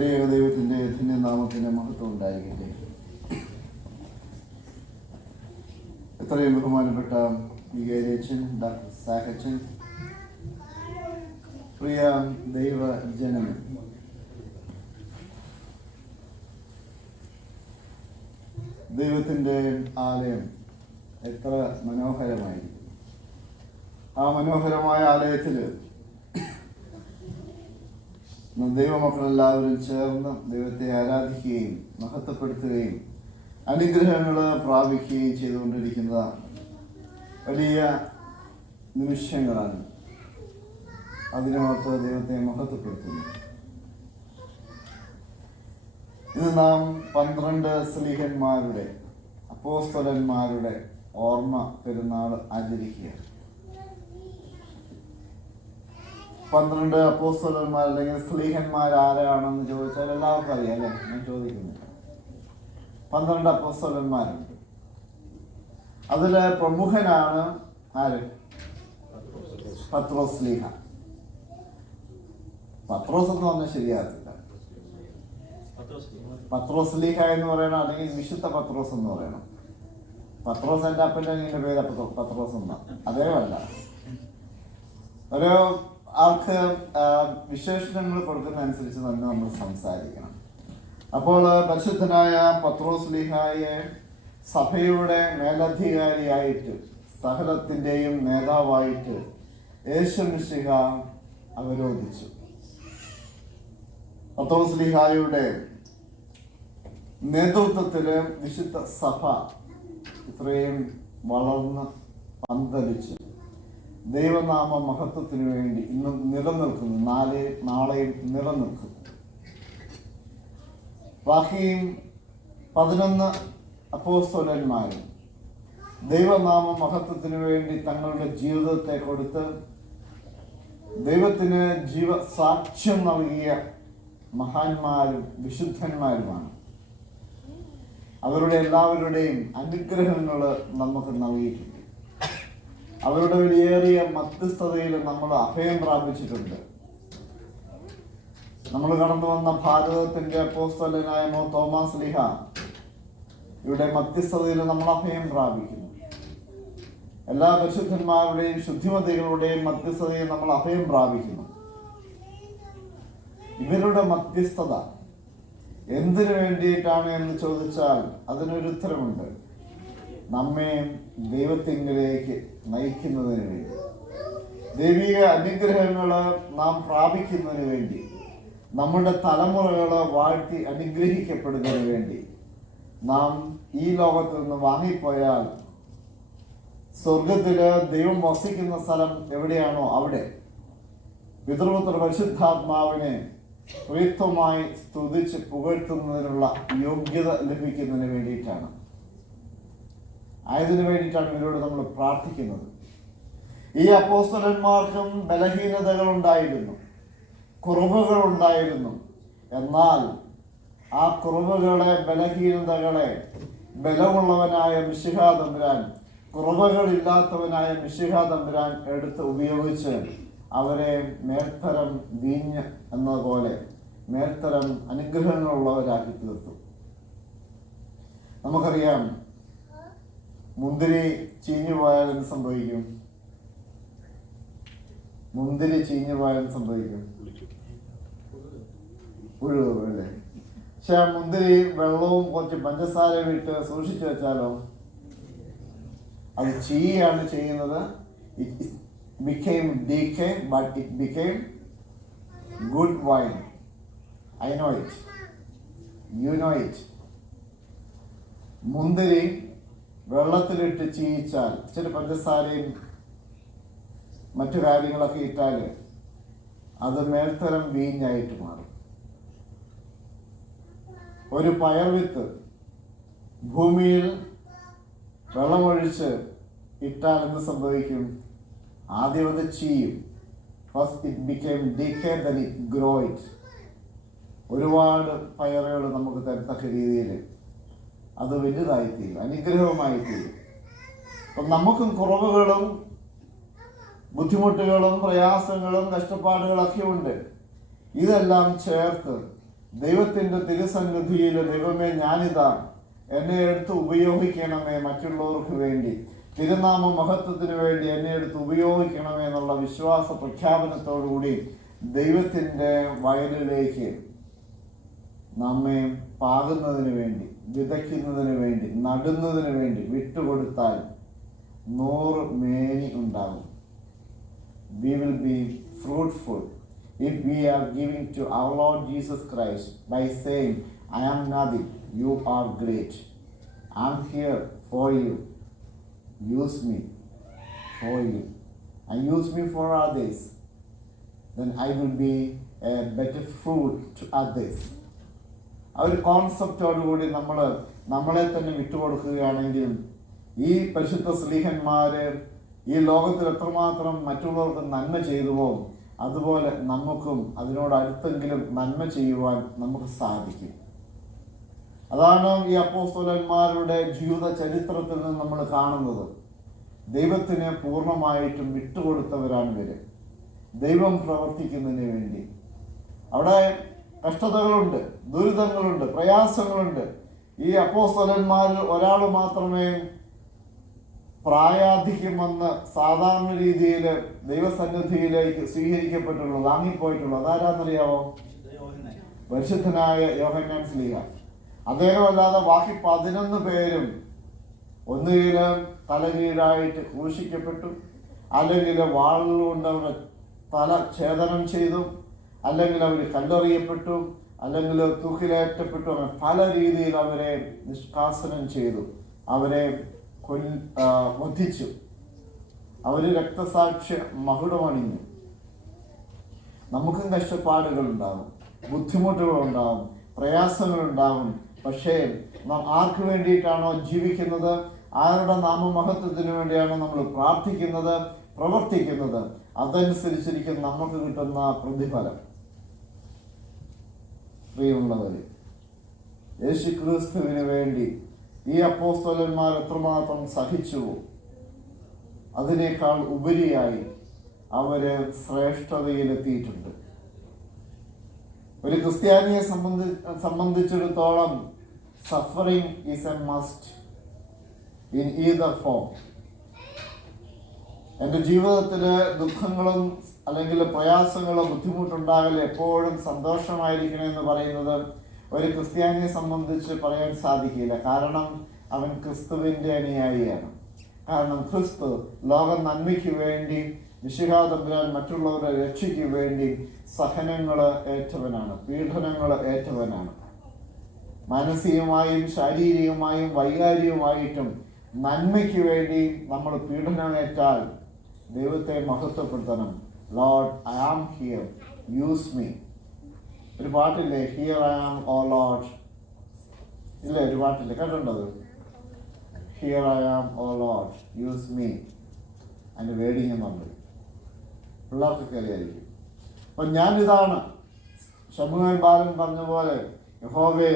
ത്രിയേക ദൈവത്തിൻ്റെ ധന്യനാമത്തിൻ്റെ മഹത്വം ഉണ്ടായിരിക്കട്ടെ. എത്രയും ബഹുമാനപ്പെട്ട വികാരിയച്ഛൻ, ഡോക്ടർ സാഹച്ചൻ, പ്രിയ ദൈവജനം, ദൈവത്തിൻ്റെ ആലയം എത്ര മനോഹരമായിരിക്കും. ആ മനോഹരമായ ആലയത്തിൽ ദൈവമക്കളെല്ലാവരും ചേർന്ന് ദൈവത്തെ ആരാധിക്കുകയും മഹത്വപ്പെടുത്തുകയും അനുഗ്രഹങ്ങൾ പ്രാപിക്കുകയും ചെയ്തുകൊണ്ടിരിക്കുന്ന വലിയ നിമിഷങ്ങളാണ്. അതിനകത്ത് ദൈവത്തെ മഹത്വപ്പെടുത്തുന്നു. ഇന്ന് നാം 12 സ്ലീഹന്മാരുടെ, അപ്പോസ്തലന്മാരുടെ ഓർമ്മ പെരുന്നാൾ ആചരിക്കുകയാണ്. 12 അപ്പോസ്തലന്മാർ അല്ലെങ്കിൽ സ്ലീഹന്മാർ ആരാണെന്ന് ചോദിച്ചാൽ എല്ലാവർക്കും അറിയാം അല്ലേ? ഞാൻ ചോദിക്കുന്നില്ല. 12 അപ്പോസ്തലന്മാരുണ്ട്. അതില് പ്രമുഖനാണ് ആര്? പത്രോസ് സ്ലീഹ. പത്രോസ് എന്ന് പറഞ്ഞാൽ ശരിയാകത്തില്ല. പത്രോസ് സ്ലീഹ എന്ന് പറയണം, അല്ലെങ്കിൽ വിശുദ്ധ പത്രോസ് എന്ന് പറയണം. പത്രോസ് എൻ്റെ അപ്പൻ്റെ അനിയൻ്റെ പേര് പത്രോസ് എന്നാണ്. അതേമല്ല, ഒരു ആൾക്ക് വിശേഷണങ്ങൾ കൊടുക്കുന്ന അനുസരിച്ച് തന്നെ നമ്മൾ സംസാരിക്കണം. അപ്പോൾ പരിശുദ്ധനായ പത്രോസ് സ്ലീഹായെ സഭയുടെ മേലധികാരിയായിട്ട്, സകലത്തിൻ്റെയും നേതാവായിട്ട് യേശു മിശിഹ അവരോധിച്ചു. പത്രോസ് സ്ലീഹായുടെ നേതൃത്വത്തില് വിശുദ്ധ സഭ ഇത്രയും വളർന്ന് പന്തലിച്ച് ദൈവനാമ മഹത്വത്തിന് വേണ്ടി ഇന്നും നിലനിൽക്കുന്നു. നാളെയും നിലനിൽക്കുന്നു. ബാക്കിയും 11 അപ്പോസ്തലന്മാരും ദൈവനാമ മഹത്വത്തിന് വേണ്ടി തങ്ങളുടെ ജീവിതത്തെ കൊടുത്ത് ദൈവത്തിന് ജീവസാക്ഷ്യം നൽകിയ മഹാന്മാരും വിശുദ്ധന്മാരുമാണ്. അവരുടെ എല്ലാവരുടെയും അനുഗ്രഹങ്ങൾ നമുക്ക് നൽകിയിട്ടുണ്ട്. അവരുടെ വിലയേറിയ മധ്യസ്ഥതയിൽ നമ്മൾ അഭയം പ്രാപിച്ചിട്ടുണ്ട്. നമ്മൾ കടന്നു വന്ന ഭാരതത്തിന്റെ അപ്പോസ്തലനായ തോമാസ് സ്ലീഹ ഇവിടെ മധ്യസ്ഥതയിൽ നമ്മൾ അഭയം പ്രാപിക്കുന്നു. എല്ലാ പരിശുദ്ധന്മാരുടെയും ശുദ്ധിമതികളുടെയും മധ്യസ്ഥതയിൽ നമ്മൾ അഭയം പ്രാപിക്കുന്നു. ഇവരുടെ മധ്യസ്ഥത എന്തിനു വേണ്ടിയിട്ടാണ് എന്ന് ചോദിച്ചാൽ അതിനൊരു ഉത്തരമുണ്ട്. നമ്മെ ദൈവത്തിങ്കിലേക്ക് നയിക്കുന്നതിന് വേണ്ടി, ദൈവിക അനുഗ്രഹങ്ങൾ നാം പ്രാപിക്കുന്നതിന് വേണ്ടി, നമ്മുടെ തലമുറകൾ വാഴ്ത്തി അനുഗ്രഹിക്കപ്പെടുന്നതിന് വേണ്ടി നാം ഈ ലോകത്ത് നിന്ന് വാങ്ങിപ്പോയാൽ സ്വർഗത്തില് ദൈവം വസിക്കുന്ന സ്ഥലം എവിടെയാണോ അവിടെ പിതൃപുത്ര പരിശുദ്ധാത്മാവിനെ പ്രീത്വമായി സ്തുതിച്ച് പുകഴ്ത്തുന്നതിനുള്ള യോഗ്യത ലഭിക്കുന്നതിന് വേണ്ടിയിട്ടാണ്. ആയതിനു വേണ്ടിയിട്ടാണ് ഇവരോട് നമ്മൾ പ്രാർത്ഥിക്കുന്നത്. ഈ അപ്പോസ്തലന്മാർക്കും ബലഹീനതകൾ ഉണ്ടായിരുന്നു, കുറവുകൾ ഉണ്ടായിരുന്നു. എന്നാൽ ആ കുറവുകളെ, ബലഹീനതകളെ ബലമുള്ളവനായ മിശിഹാ തമ്പുരാൻ, കുറവുകളില്ലാത്തവനായ മിശിഹാ തമ്പുരാൻ എടുത്ത് ഉപയോഗിച്ച് അവരെ മേൽത്തരം വീഞ്ഞ് എന്നതുപോലെ മേൽത്തരം അനുഗ്രഹങ്ങളുള്ളവരാക്കി തീർത്തു. നമുക്കറിയാം, മുന്തിരി ചീഞ്ഞു പോയാൽ എന്ത് സംഭവിക്കും? മുന്തിരി ചീഞ്ഞു പോയാൽ സംഭവിക്കും? പുഴുകും അല്ലേ? പക്ഷെ ആ മുന്തിരി വെള്ളവും കുറച്ച് പഞ്ചസാരയും ഇട്ട് സൂക്ഷിച്ചു വെച്ചാലോ അത് ചീയാണ് ചെയ്യുന്നത്. It became decay, but it became good wine. I know it. You know it. മുന്തിരി വെള്ളത്തിലിട്ട് ചീയിച്ചാൽ, ഇച്ചിരി പഞ്ചസാരയും മറ്റു കാര്യങ്ങളൊക്കെ ഇട്ടാൽ അത് മേൽത്തരം വീഞ്ഞായിട്ട് മാറും. ഒരു പയർവിത്ത് ഭൂമിയിൽ വെള്ളമൊഴിച്ച് ഇട്ടാൽ എന്ത് സംഭവിക്കും? ആദ്യം അത് ചീയും. First it became decay, then it grow it. ഒരുപാട് പയറുകൾ നമുക്ക് തരത്തക്ക രീതിയിൽ അത് വലുതായിത്തീരും, അനുഗ്രഹമായിത്തീരും. അപ്പം നമുക്കും കുറവുകളും ബുദ്ധിമുട്ടുകളും പ്രയാസങ്ങളും കഷ്ടപ്പാടുകളൊക്കെ ഉണ്ട്. ഇതെല്ലാം ചേർത്ത് ദൈവത്തിൻ്റെ തിരുസന്നിധിയിൽ ദൈവമേ ഞാനിതാ, എന്നെ എടുത്ത് ഉപയോഗിക്കണമേ മറ്റുള്ളവർക്ക് വേണ്ടി, തിരുനാമ മഹത്വത്തിന് വേണ്ടി എന്നെ എടുത്ത് ഉപയോഗിക്കണമേ എന്നുള്ള വിശ്വാസ പ്രഖ്യാപനത്തോടുകൂടി ദൈവത്തിൻ്റെ വയലിലേക്ക് നമ്മെ പാകുന്നതിന് വേണ്ടി, വിതയ്ക്കുന്നതിന് വേണ്ടി, നടുന്നതിന് വേണ്ടി വിട്ടുകൊടുത്താൽ 100 മേനി ഉണ്ടാകും. We will be fruitful if we are giving to our Lord Jesus Christ by saying, I am nothing, you are great. I am here for you. Use me for you. And use me for others. Then I will be a better fruit to others. ആ ഒരു കോൺസെപ്റ്റോടുകൂടി നമ്മളെ തന്നെ വിട്ടുകൊടുക്കുകയാണെങ്കിൽ ഈ പരിശുദ്ധ സ്ലീഹന്മാര് ഈ ലോകത്തിൽ എത്രമാത്രം മറ്റുള്ളവർക്ക് നന്മ ചെയ്തുവോ അതുപോലെ നമുക്കും അതിനോടടുത്തെങ്കിലും നന്മ ചെയ്യുവാൻ നമുക്ക് സാധിക്കും. അതാണ് ഈ അപ്പോസ്തലന്മാരുടെ ജീവിത ചരിത്രത്തിൽ നിന്ന് നമ്മൾ കാണുന്നത്. ദൈവത്തിന് പൂർണ്ണമായിട്ടും വിട്ടുകൊടുത്തവരാണ് ഇവര്, ദൈവം പ്രവർത്തിക്കുന്നതിന് വേണ്ടി. അവിടെ കഷ്ടതകളുണ്ട്, ദുരിതങ്ങളുണ്ട്, പ്രയാസങ്ങളുണ്ട്. ഈ അപ്പോസ്തലന്മാരിൽ ഒരാൾ മാത്രമേ പ്രായാധിക്യം വന്ന് സാധാരണ രീതിയിൽ ദൈവസന്നിധിയിലേക്ക് സ്വീകരിക്കപ്പെട്ടുള്ളൂ, വാങ്ങിപ്പോയിട്ടുള്ളൂ. അതാരാന്നറിയാവോ? പരിശുദ്ധനായ യോഹന്നാൻ സ്ലീഹ. അദ്ദേഹമല്ലാതെ ബാക്കി 11 പേരും ഒന്നുകിൽ തലകീഴായിട്ട് ക്രൂശിക്കപ്പെട്ടു, അല്ലെങ്കിൽ വാളുകൊണ്ട് അവരുടെ തല ഛേദനം ചെയ്തു, അല്ലെങ്കിൽ അവർ കല്ലെറിയപ്പെട്ടു, അല്ലെങ്കിൽ തൂക്കിലേറ്റപ്പെട്ടു. അങ്ങനെ പല രീതിയിൽ അവരെ നിഷ്കാസനം ചെയ്തു, അവരെ വധിച്ചു. അവർ രക്തസാക്ഷ്യ മകുടമണിഞ്ഞു. നമുക്കും കഷ്ടപ്പാടുകളുണ്ടാകും, ബുദ്ധിമുട്ടുകളുണ്ടാകും, പ്രയാസങ്ങളുണ്ടാകും. പക്ഷേ നാം ആർക്ക് വേണ്ടിയിട്ടാണോ ജീവിക്കുന്നത്, ആരുടെ നാമമഹത്വത്തിന് വേണ്ടിയാണോ നമ്മൾ പ്രാർത്ഥിക്കുന്നത്, പ്രവർത്തിക്കുന്നത്, അതനുസരിച്ചിരിക്കും നമുക്ക് കിട്ടുന്ന പ്രതിഫലം. പ്രിയമുള്ളവരെ, യേശുക്രിസ്തുവിന് വേണ്ടി ഈ അപ്പോസ്തലന്മാർ എത്രമാത്രം സഹിച്ചുവോ അതിനേക്കാൾ ഉപരിയായി അവര് ശ്രേഷ്ഠതയിലെത്തിയിട്ടുണ്ട്. ഒരു ക്രിസ്ത്യാനിയെ സംബന്ധിച്ചിടത്തോളം suffering is A must in either form. എൻ്റെ ജീവിതത്തില് ദുഃഖങ്ങളും അല്ലെങ്കിൽ പ്രയാസങ്ങളോ ബുദ്ധിമുട്ടുണ്ടാകൽ എപ്പോഴും സന്തോഷമായിരിക്കണമെന്ന് പറയുന്നത് ഒരു ക്രിസ്ത്യാനിയെ സംബന്ധിച്ച് പറയാൻ സാധിക്കില്ല. കാരണം അവൻ ക്രിസ്തുവിൻ്റെ അനുയായിയാണ്. കാരണം ക്രിസ്തു ലോക നന്മയ്ക്ക് വേണ്ടി, മിശിഹാ തമ്പുരാൻ മറ്റുള്ളവരുടെ രക്ഷയ്ക്ക് വേണ്ടി സഹനങ്ങൾ ഏറ്റവനാണ്, പീഡനങ്ങൾ ഏറ്റവനാണ്. മാനസികമായും ശാരീരികമായും വൈകാരികമായിട്ടും നന്മയ്ക്ക് വേണ്ടി നമ്മൾ പീഡനമേറ്റാൽ ദൈവത്തെ മഹത്വപ്പെടുത്തണം. Lord, I am here, use me. ഒരു പാട്ടില്ലേ, here I am oh Lord, ഇല്ലേ? ഒരു പാട്ടില്ലേ, കേട്ടിട്ടുണ്ടത്? Here I am oh Lord, use me. അതിൻ്റെ വേടിങ് നമ്മൾ പിള്ളേർക്കൊക്കെ അറിയായിരിക്കും. അപ്പം ഞാനിതാണ്, ശമുവേൽ ബാലൻ പറഞ്ഞ പോലെ, യഹോവേ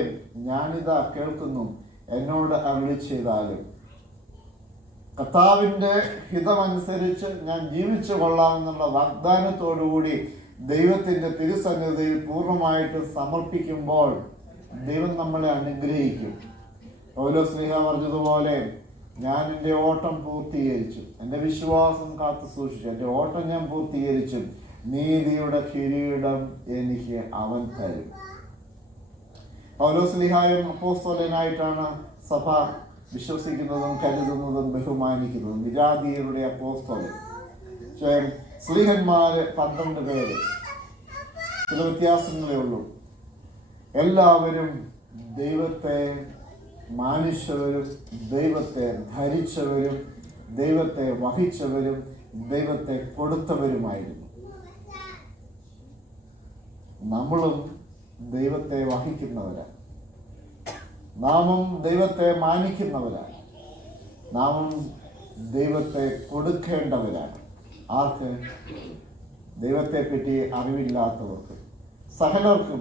ഞാനിതാ കേൾക്കുന്നു, എന്നോട് അരുളി ചെയ്താലും. കർത്താവിൻ്റെ ഹിതമനുസരിച്ച് ഞാൻ ജീവിച്ചു കൊള്ളാമെന്നുള്ള വാഗ്ദാനത്തോടുകൂടി ദൈവത്തിൻ്റെ തിരുസന്നിധിയിൽ പൂർണ്ണമായിട്ട് സമർപ്പിക്കുമ്പോൾ ദൈവം നമ്മളെ അനുഗ്രഹിക്കും. പൗലോസ്ലീഹ പറഞ്ഞതുപോലെ, ഞാൻ എൻ്റെ ഓട്ടം പൂർത്തീകരിച്ചു, എൻ്റെ വിശ്വാസം കാത്തു സൂക്ഷിച്ചു, എൻ്റെ ഓട്ടം ഞാൻ പൂർത്തീകരിച്ചു, നീതിയുടെ കിരീടം എനിക്ക് അവൻ തരും. പൗലോസ്ലീഹായും അപ്പോസ്തലനായിട്ടാണ് സഭ വിശ്വസിക്കുന്നതും കരുതുന്നതും ബഹുമാനിക്കുന്നതും. വിജാതീയരുടെ അപ്പോസ്തലൻ. സ്ലീഹന്മാര് 12 പേര്, ചില വ്യത്യാസങ്ങളേ ഉള്ളൂ. എല്ലാവരും ദൈവത്തെ മാനിച്ചവരും, ദൈവത്തെ ധരിച്ചവരും, ദൈവത്തെ വഹിച്ചവരും, ദൈവത്തെ കൊടുത്തവരുമായിരുന്നു. നമ്മളും ദൈവത്തെ വഹിക്കുന്നവരാണ്, നാമും ദൈവത്തെ മാനിക്കുന്നവരാണ്, നാമും ദൈവത്തെ കൊടുക്കേണ്ടവരാണ്. ആർക്ക്? ദൈവത്തെ പറ്റി അറിവില്ലാത്തവർക്ക്. സകലർക്കും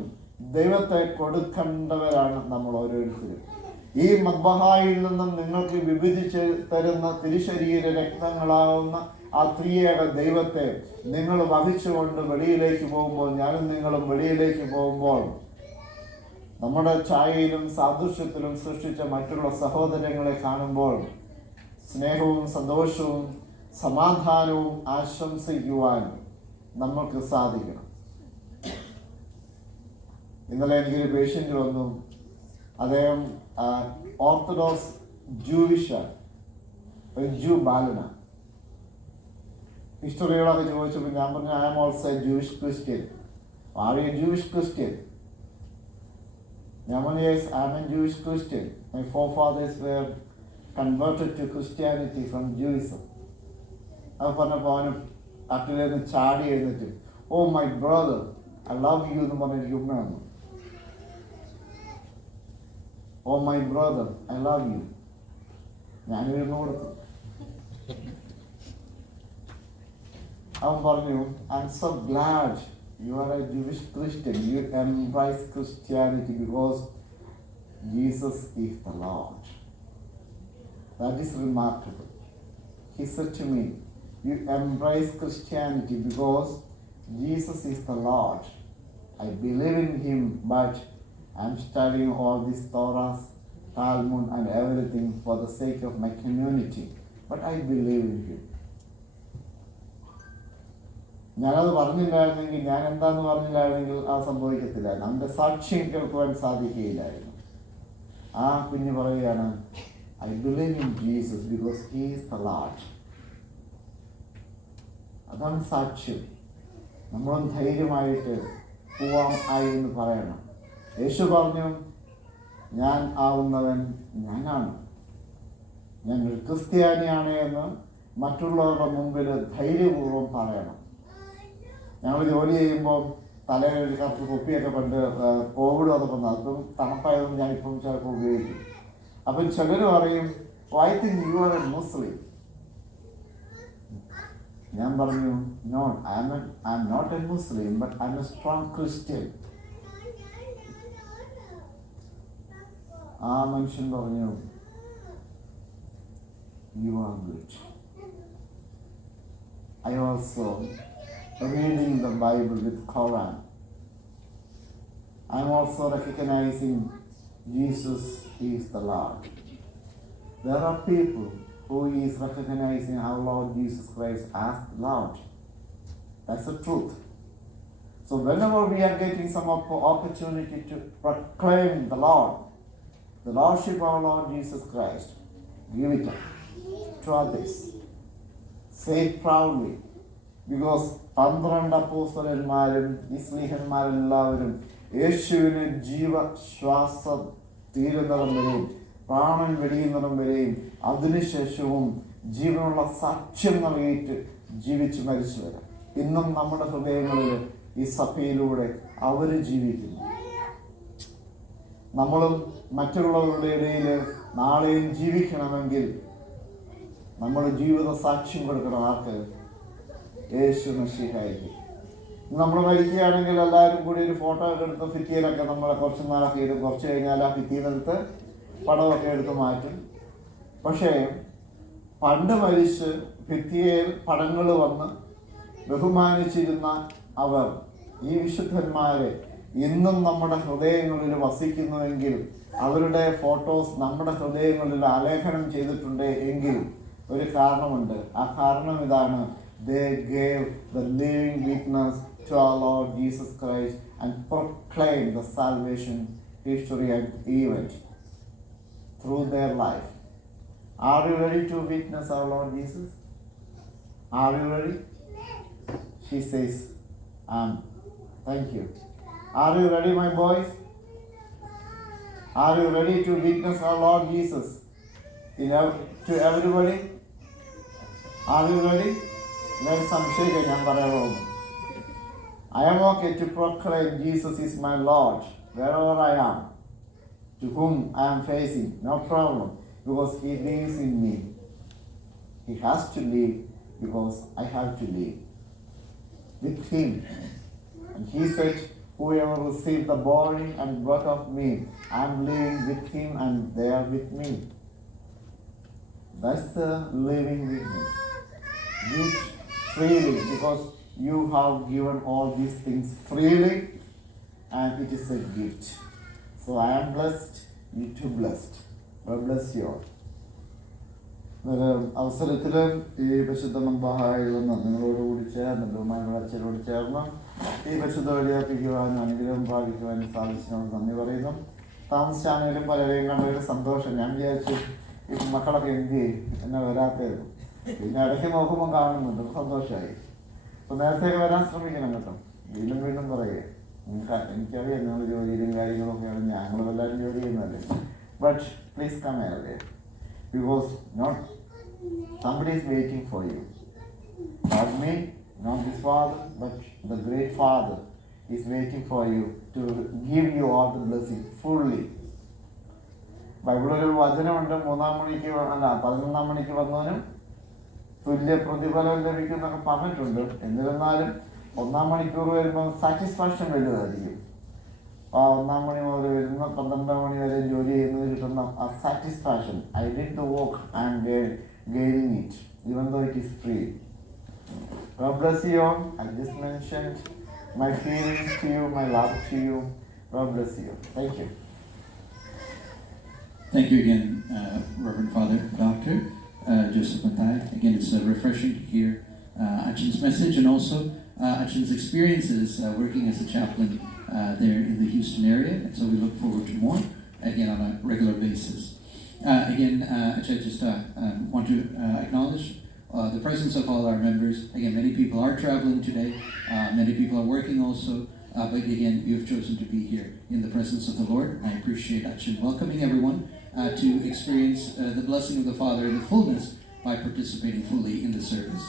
ദൈവത്തെ കൊടുക്കേണ്ടവരാണ് നമ്മൾ ഓരോരുത്തരും. ഈ മദ്ബഹായിൽ നിന്നും നിങ്ങൾക്ക് വിഭജിച്ച് തരുന്ന തിരുശരീര രക്തങ്ങളാവുന്ന ആ ത്രിയേക ദൈവത്തെ നിങ്ങൾ വഹിച്ചുകൊണ്ട് വെളിയിലേക്ക് പോകുമ്പോൾ, ഞാനും നിങ്ങളും വെളിയിലേക്ക് പോകുമ്പോൾ നമ്മുടെ ഛായയിലും സാദൃശ്യത്തിലും സൃഷ്ടിച്ച മറ്റുള്ള സഹോദരങ്ങളെ കാണുമ്പോൾ സ്നേഹവും സന്തോഷവും സമാധാനവും ആശംസിക്കുവാൻ നമ്മൾക്ക് സാധിക്കണം. ഇന്നലെ എനിക്കൊരു പേഷ്യൻ്റ് വന്നു. അദ്ദേഹം ഓർത്തഡോക്സ് ജൂവിഷാണ്, ഒരു ജൂ ബാലനാണ്. ഹിസ്റ്ററികളൊക്കെ ചോദിച്ചപ്പോൾ ഞാൻ പറഞ്ഞു, I am also a Jewish Christian. Are you a Jewish Christian? ഞാൻ പറഞ്ഞു, yes, I am a Jewish Christian. My forefathers were converted to Christianity from Judaism. അത് പറഞ്ഞപ്പോൾ അവന് അട്ടിലേന്ന് ചാടി എഴുന്നിട്ട്, oh my brother, I love you എന്ന് പറഞ്ഞൊരു ഉമ്മ വന്നു. Oh my brother, I love you. ഞാനൊരു കൊടുത്തു. അവൻ പറഞ്ഞു, I am so glad you are a Jewish Christian. You embrace Christianity because Jesus is the Lord. That is remarkable. He said to me, you embrace Christianity because Jesus is the Lord. I believe in him, but I'm studying all these Torahs, Talmud and everything for the sake of my community. But I believe in him. ഞാനത് പറഞ്ഞില്ലായിരുന്നെങ്കിൽ, ഞാൻ എന്താന്ന് പറഞ്ഞില്ലായിരുന്നെങ്കിൽ അത് സംഭവിക്കത്തില്ലായിരുന്നു. അവൻ്റെ സാക്ഷ്യം കേൾക്കുവാൻ സാധിക്കുകയില്ലായിരുന്നു. ആ കുഞ്ഞ് പറയുകയാണ്, I believe in Jesus because he is the Lord. അതാണ് സാക്ഷ്യം. നമ്മളും ധൈര്യമായിട്ട് പോവാം ആയി എന്ന് പറയണം. യേശു പറഞ്ഞു, ഞാൻ ആവുന്നവൻ ഞാനാണ്, ഞാൻ ഒരു ക്രിസ്ത്യാനിയാണ് എന്ന് മറ്റുള്ളവരുടെ മുമ്പിൽ ധൈര്യപൂർവ്വം പറയണം. ഞങ്ങൾ ജോലി ചെയ്യുമ്പോൾ തലയിൽ ഒരു കറുപ്പ് കുപ്പിയൊക്കെ പണ്ട് കോവിഡ് അതൊക്കെ വന്നു. അതിപ്പം തണുപ്പായതുകൊണ്ട് ഞാനിപ്പം ചിലപ്പോൾ ഉപയോഗിക്കും. അപ്പം ചിലർ പറയും, I think you are a Muslim. ഞാൻ പറഞ്ഞു, no, I am not a Muslim, but I am a strong Christian. ആ മനുഷ്യൻ പറഞ്ഞു, you are good. I also reading the Bible with Quran. I am also recognizing Jesus is the Lord. There are people who is recognizing our Lord Jesus Christ as the Lord. That's the truth. So whenever we are getting some opportunity to proclaim the Lord, the Lordship of our Lord Jesus Christ, give it up to others. Say it proudly. Because 12 അപ്പോസ്തലന്മാരും സ്ലീഹന്മാരെല്ലാവരും യേശുവിന് ജീവശ്വാസം തീരുന്നിടം വരെയും പ്രാണൻ വെടിയുന്നിടം വരെയും അതിനുശേഷവും ജീവനുള്ള സാക്ഷ്യം നൽകിയിട്ട് ജീവിച്ച് മരിച്ചവരാണ്. ഇന്നും നമ്മുടെ ഹൃദയങ്ങളിൽ ഈ സഭയിലൂടെ അവർ ജീവിക്കുന്നു. നമ്മളും മറ്റുള്ളവരുടെ ഇടയിൽ നാളെയും ജീവിക്കണമെങ്കിൽ നമ്മൾ ജീവിത സാക്ഷ്യം കൊടുക്കണം. ആർക്ക്? യേശു മശീഹായിക്ക്. നമ്മൾ മരിക്കുകയാണെങ്കിൽ എല്ലാവരും കൂടി ഒരു ഫോട്ടോ ഒക്കെ എടുത്ത് ഭിത്തിയിലൊക്കെ നമ്മളെ കുറച്ച് നാളൊക്കെ ഇടും. കുറച്ച് കഴിഞ്ഞാൽ ആ ഭിത്തിയിലെടുത്ത് പടമൊക്കെ എടുത്ത് മാറ്റും. പക്ഷേ പണ്ട് മരിച്ച് ഭിത്തിയിൽ പടങ്ങൾ വന്ന് ബഹുമാനിച്ചിരുന്ന അവർ, ഈ വിശുദ്ധന്മാരെ ഇന്നും നമ്മുടെ ഹൃദയങ്ങളിൽ വസിക്കുന്നുവെങ്കിൽ, അവരുടെ ഫോട്ടോസ് നമ്മുടെ ഹൃദയങ്ങളിൽ ആലേഖനം ചെയ്തിട്ടുണ്ട് എങ്കിൽ ഒരു കാരണമുണ്ട്. ആ കാരണം ഇതാണ്: they gave the living witness to our Lord Jesus Christ and proclaimed the salvation history and event through their life. Are you ready to witness our Lord Jesus? Are you ready? She says, thank you. Are you ready, my boys? Are you ready to witness our Lord Jesus to everybody? Are you ready? Let some shake and I am okay to proclaim Jesus is my Lord wherever I am, to whom I am facing, no problem, because He lives in me. He has to live because I have to live with Him. And He said, whoever receives the body and blood of me, I am living with Him and they are with me. That's the living witness. Give freely, because you have given all these things freely, and it is a gift. So I am blessed, you too blessed. God bless you all. അവസരത്തിൽ ഈ പരിശുദ്ധ മന്ദഹായിൽ നിന്ന് നിങ്ങളോടുകൂടി ചേർന്ന് ബഹുമാനമുള്ള അച്ഛനോട് ചേർന്ന് ഈ പരിശുദ്ധ വഴിയാപ്പിക്കുവാനും അനുഗ്രഹം പ്രാപിക്കുവാനും സാധിച്ചതിനോട് നന്ദി പറയുന്നു. താമസിച്ചാണെങ്കിലും പലരെയും കണ്ടൊരു സന്തോഷം. ഞാൻ വിചാരിച്ചു ഈ മക്കളൊക്കെ എന്ത് ചെയ്യും എന്നെ വരാത്തത്. പിന്നെ ഇടയ്ക്ക് നോക്കുമ്പോൾ കാണുന്നുണ്ട്, സന്തോഷമായി. അപ്പോൾ നേരത്തെയൊക്കെ വരാൻ ശ്രമിക്കണം കേട്ടോ. വീണ്ടും വീണ്ടും പറയുക. എനിക്കറിയാം നിങ്ങൾ ജോലിയിലും കാര്യങ്ങളൊക്കെയാണ്, ഞങ്ങളും എല്ലാവരും ജോലി ചെയ്യുന്നതല്ലേ. But please come airway because not somebody is waiting for you. Not me, not this father, but the great Father is waiting for you to give you all the blessing fully. ബൈബിളിൽ ഒരു വചനമുണ്ട്, 11 മണിക്ക് വന്നവനും തുല്യ പ്രതിഫലം ലഭിക്കും എന്നൊക്കെ പറഞ്ഞിട്ടുണ്ട്. എന്നിരുന്നാലും 1 മണിക്കൂർ വരുമ്പോൾ സാറ്റിസ്ഫാക്ഷൻ വലുതായിരിക്കും. ആ 1 മണി മുതൽ വരുന്ന 12 മണി വരെ ജോലി ചെയ്യുന്നത് കിട്ടുന്ന ആ satisfaction. I did the work, I am gaining it even though it is free. God bless you all. I just mentioned my feelings to you, my love to you. God bless you. Thank you. Thank you again, Reverend Father Dr. Joseph Mathai. Again, it's refreshing to hear Achin's message and also Achin's experiences working as a chaplain there in the Houston area, and so we look forward to more, again, on a regular basis. Again, I just want to acknowledge the presence of all our members. Again, many people are traveling today, many people are working also, but again, you have chosen to be here in the presence of the Lord. I appreciate Achin welcoming everyone to experience the blessing of the Father in the fullness by participating fully in the service.